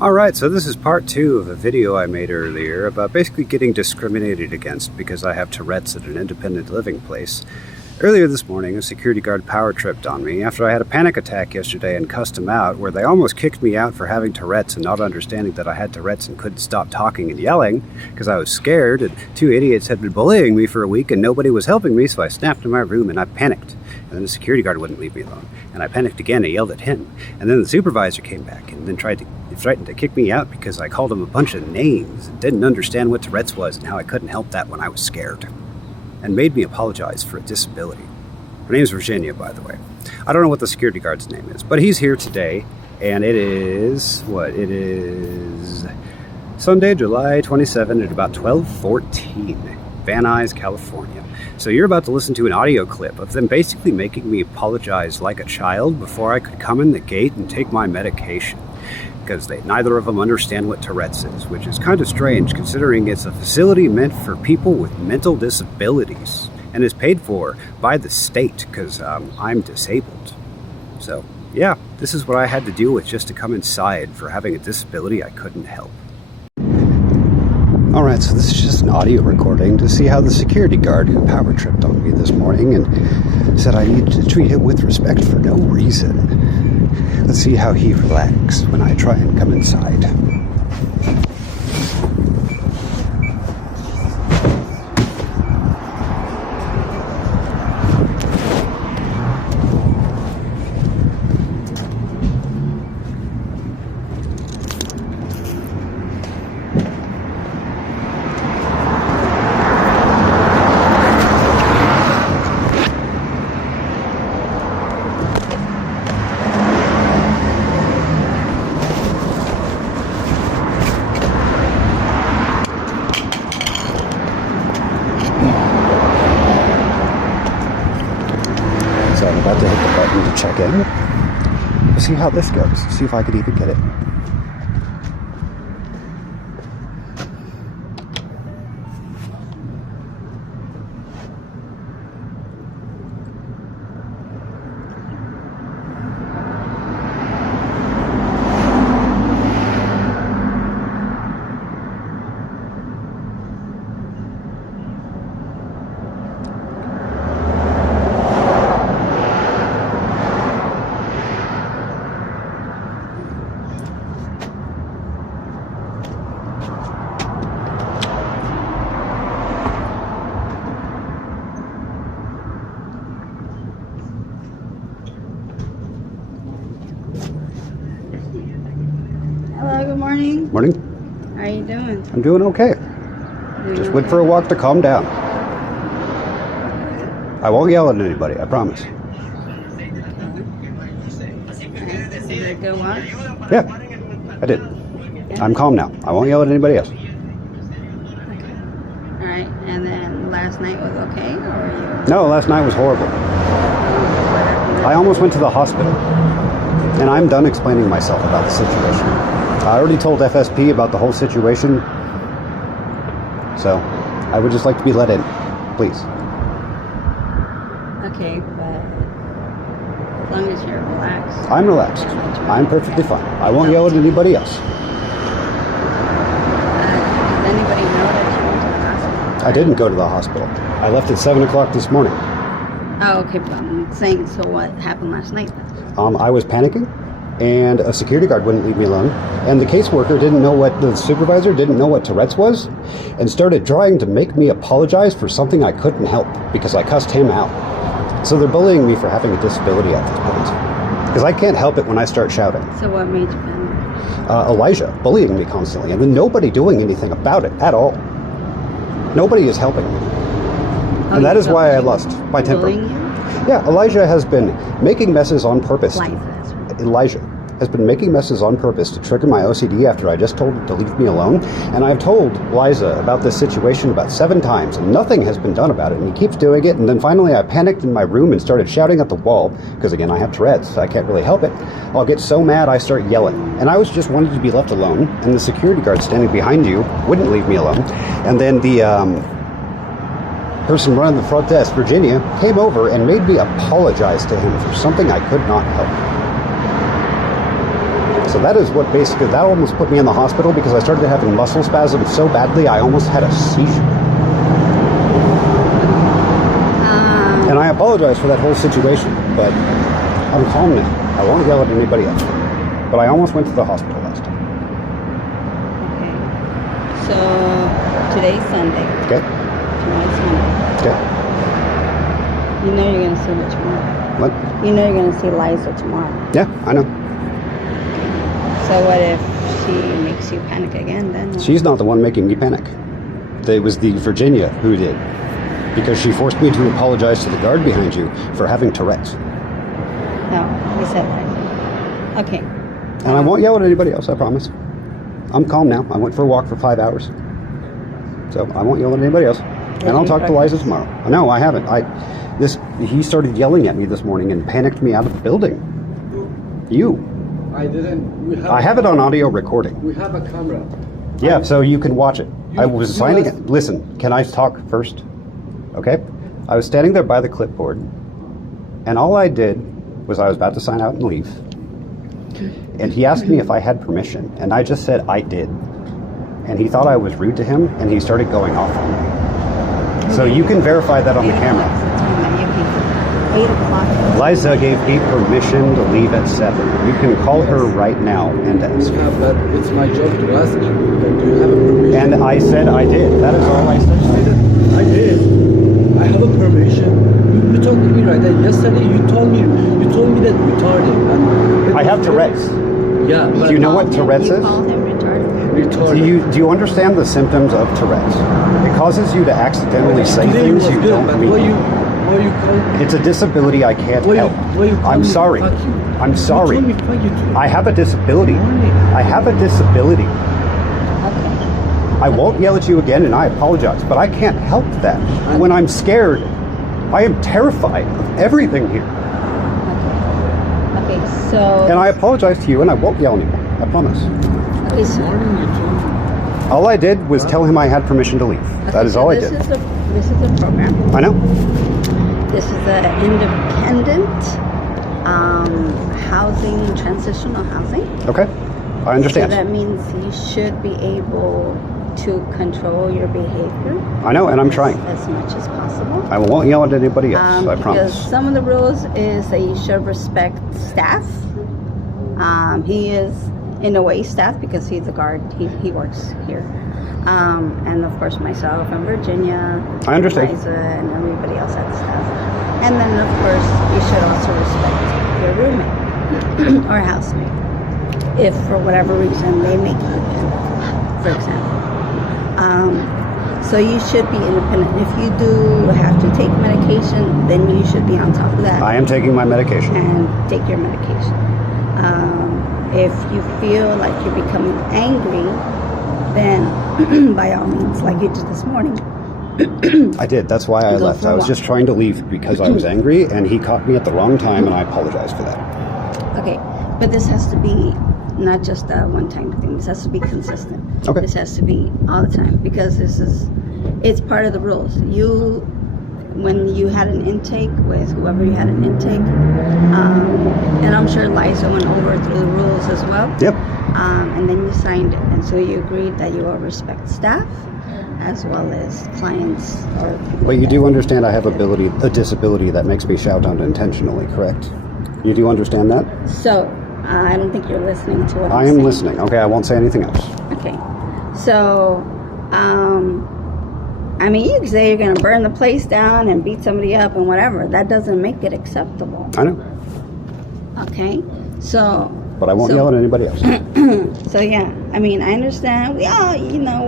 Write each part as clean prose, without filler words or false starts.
Alright, so this is part 2 of a video I made earlier about basically getting discriminated against because I have Tourette's at an independent living place. Earlier this morning, a security guard power tripped on me after I had a panic attack yesterday and cussed him out, where they almost kicked me out for having Tourette's and not understanding that I had Tourette's and couldn't stop talking and yelling because I was scared, and 2 idiots had been bullying me for a week and nobody was helping me, so I snapped in my room and I panicked. And then the security guard wouldn't leave me alone. And I panicked again and yelled at him. And then the supervisor came back and then threatened to kick me out because I called him a bunch of names and didn't understand what Tourette's was and how I couldn't help that when I was scared. And made me apologize for a disability. Her name's Virginia, by the way. I don't know what the security guard's name is, but he's here today, and it is Sunday, July 27 at about 12:14, Van Nuys, California. So you're about to listen to an audio clip of them basically making me apologize like a child before I could come in the gate and take my medication. Because neither of them understand what Tourette's is, which is kind of strange considering it's a facility meant for people with mental disabilities and is paid for by the state because I'm disabled. So yeah, this is what I had to deal with just to come inside for having a disability I couldn't help. Alright, so this is just an audio recording to see how the security guard who power tripped on me this morning and said I needed to treat him with respect for no reason. Let's see how he reacts when I try and come inside. So I'm about to hit the button to check in. We'll see how this goes. See if I could even get it. Hello, good morning. Morning. How are you doing? I'm doing okay. Just went for a walk to calm down. I won't yell at anybody, I promise. Did it go well? Yeah, I did. I'm calm now. I won't yell at anybody else. Alright, and then last night was okay? Or No, last night was horrible. I almost went to the hospital. And I'm done explaining myself about the situation. I already told FSP about the whole situation. So, I would just like to be let in. Please. Okay, but as long as you're relaxed. I'm relaxed. I'm perfectly fine. I won't yell at anybody else. Does anybody know that you went to the hospital? I didn't go to the hospital. I left at 7 o'clock this morning. Oh, okay, but I'm saying, so what happened last night then? I was panicking, and a security guard wouldn't leave me alone, and the caseworker the supervisor didn't know what Tourette's was, and started trying to make me apologize for something I couldn't help, because I cussed him out. So they're bullying me for having a disability at this point, because I can't help it when I start shouting. So what made you panic? Elijah bullying me constantly, and then nobody doing anything about it at all. Nobody is helping me. And that is why I lost my temper. Bullying you? Yeah, Elijah has been making messes on purpose. Elijah has been making messes on purpose to trigger my OCD after I just told him to leave me alone. And I've told Liza about this situation about 7 times, and nothing has been done about it. And he keeps doing it. And then finally I panicked in my room and started shouting at the wall, because again, I have Tourette's, so I can't really help it. I'll get so mad I start yelling. And I was just wanting to be left alone. And the security guard standing behind you wouldn't leave me alone. And then the person running the front desk, Virginia, came over and made me apologize to him for something I could not help. So that is what basically, that almost put me in the hospital because I started having muscle spasms so badly I almost had a seizure. And I apologize for that whole situation, but I'm calm now. I won't yell at anybody else. But I almost went to the hospital last time. Okay. So today's Sunday. Okay. Tomorrow's Monday. Okay. You know you're gonna see her tomorrow. What? You know you're gonna see Liza tomorrow. Yeah, I know. So what if she makes you panic again then? She's not the one making me panic. It was the Virginia who did. Because she forced me to apologize to the guard behind you for having Tourette's. No, he said that. Okay. And I won't yell at anybody else, I promise. I'm calm now. I went for a walk for 5 hours. So I won't yell at anybody else. And I'll talk to Liza tomorrow. No, I haven't. He started yelling at me this morning and panicked me out of the building. You. I didn't. I have it on audio recording. We have a camera. Yeah, so you can watch it. I was you signing asked- it. Listen, can I talk first? Okay? I was standing there by the clipboard, and all I did was I was about to sign out and leave. And he asked me if I had permission, and I just said I did. And he thought I was rude to him, and he started going off on me. So you can verify that on the camera. 8 o'clock. Liza gave me permission to leave at 7. You can call her right now and ask. Yeah, but it's my job to ask you. But do you have a permission? And I said I did. That is all I said. I did. I have a permission. You told me right that yesterday. You told me that retarded. I have Tourette's. Yeah, but Do you know what Tourette's You is? called him retarded. retarded. Do you understand the symptoms of Tourette's? It causes you to accidentally say Today things was you good, don't but mean. what you call it? It's a disability I can't help. I'm sorry. Fuck you. I'm sorry. You told me fuck you too. I have a disability. Morning. I have a disability. Okay. I won't yell at you again, and I apologize, but I can't help that. When I'm scared, I am terrified of everything here. Okay, so... And I apologize to you, and I won't yell anymore. I promise. Okay, so... Morning, you told me. All I did was tell him I had permission to leave. That is all I did. This is a program. I know. This is an independent housing, transitional housing. Okay. I understand. So that means you should be able to control your behavior. I know, and I'm trying. As much as possible. I won't yell at anybody else, I Because promise. some of the rules is that you should respect staff. He is, in a way, staff because he's a guard. He works here. And of course myself and Virginia. I understand. Liza and everybody else at staff. And then of course you should also respect your roommate or housemate. If for whatever reason they make you ill, for example. So you should be independent. If you do have to take medication, then you should be on top of that. I am taking my medication. And take your medication. If you feel like you're becoming angry, then by all means, like you did this morning. I did. That's why I Go left. for a I was walk. just trying to leave because I was angry, and he caught me at the wrong time, and I apologize for that. Okay, but this has to be not just a one-time thing. This has to be consistent. Okay. This has to be all the time because it's part of the rules. When you had an intake with whoever you had an intake, and I'm sure Liza went over through the rules as well. Yep. And then you signed it, and so you agreed that you will respect staff as well as clients. But you do understand I have a disability that makes me shout unintentionally, correct? You do understand that? So I don't think you're listening to what I'm I am saying. listening. Okay, I won't say anything else. Okay, so, I mean, you can say you're going to burn the place down and beat somebody up and whatever. That doesn't make it acceptable. I know. Okay, so... But I won't yell at anybody else. So, yeah, I mean, I understand. We all,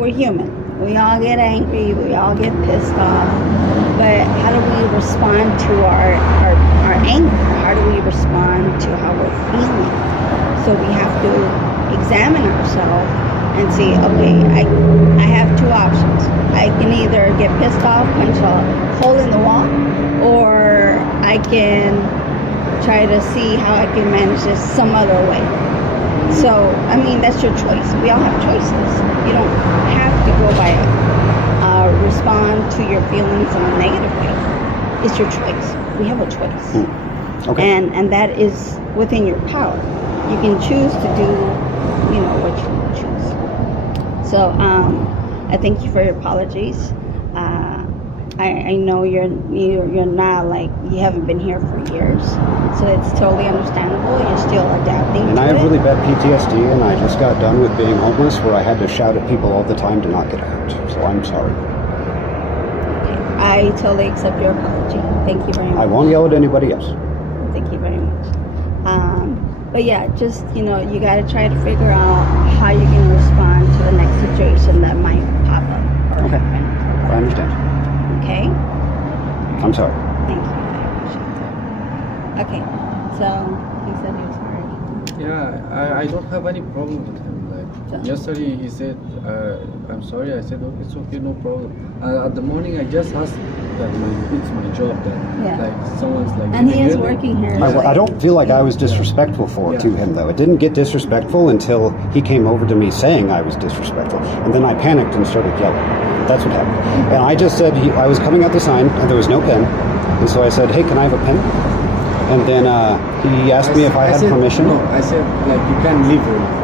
we're human. We all get angry. We all get pissed off. But how do we respond to our anger? How do we respond to how we're feeling? So we have to examine ourselves and see, okay, I have two options. I can either get pissed off, punch a hole in the wall, or I can try to see how I can manage this some other way. So, I mean, that's your choice. We all have choices. You don't have to go by respond to your feelings in a negative way. It's your choice. We have a choice. Okay. And that is within your power. You can choose to do, what you choose. So I thank you for your apologies. I know you're not, like, you haven't been here for years, so it's totally understandable. You're still adapting. And to I have it. really bad PTSD, and I just got done with being homeless where I had to shout at people all the time to not get hurt. So I'm sorry. Okay. I totally accept your apology. Thank you very much. I won't yell at anybody else. Thank you very much. But yeah, just, you got to try to figure out how you can respond to the next situation that might pop up or Okay. happen. I understand. Okay? I'm sorry. Thank you. I appreciate it. Okay. So, he said he was sorry. Yeah, I don't have any problem with him. Like yesterday, he said, "I'm sorry." I said, "Okay, it's okay, no problem." At the morning, I just asked that it's my job that like someone's like. And he is getting working here. I don't feel like I was disrespectful to him, though. It didn't get disrespectful until he came over to me saying I was disrespectful. And then I panicked and started yelling. That's what happened. And I just said, I was coming out the sign, and there was no pen. And so I said, "Hey, can I have a pen?" And then he asked me if I had said, permission. No, I said, like, you can't leave her.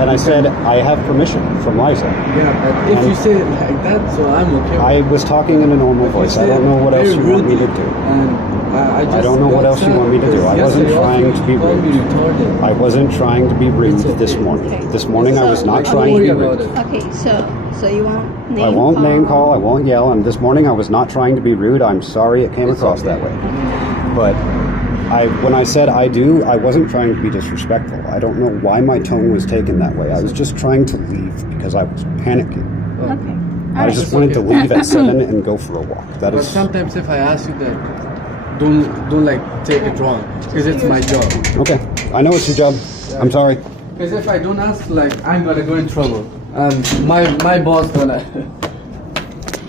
And I said, "I have permission from Liza." Yeah, but if you say it like that, so I'm okay. I was talking in a normal voice. I don't know what else you want me to do. And I don't know what else you want me to do. I wasn't trying to be rude. I wasn't trying to be rude this morning. Okay. This morning I was not trying to be rude. Okay, so you won't name I won't call. name call, I won't yell, and this morning I was not trying to be rude. I'm sorry it came across that way. But when I said I do, I wasn't trying to be disrespectful. I don't know why my tone was taken that way. I was just trying to leave because I was panicking. Okay. I just wanted to leave at 7 and go for a walk. That But is sometimes if I ask you that, don't like take it wrong, because it's my job. okay. I know it's your job. I'm sorry. Because if I don't ask, like, I'm gonna go in trouble, and my boss gonna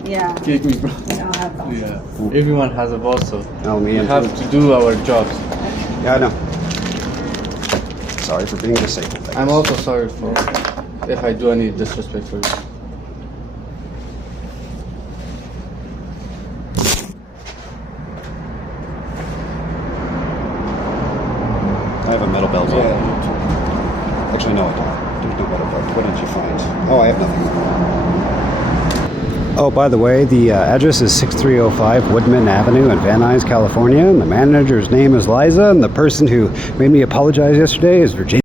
Yeah. kick me, bro. We don't have that. Yeah, everyone has a boss, so No, me we and have to do our jobs. Yeah, I know. Sorry for being disabled. I'm also sorry for if I do any disrespect for you. I have a metal belt on. Actually, no, I don't. There's no metal belt. What did you find? Oh, I have nothing. Oh, by the way, the address is 6305 Woodman Avenue in Van Nuys, California, and the manager's name is Liza, and the person who made me apologize yesterday is Virginia.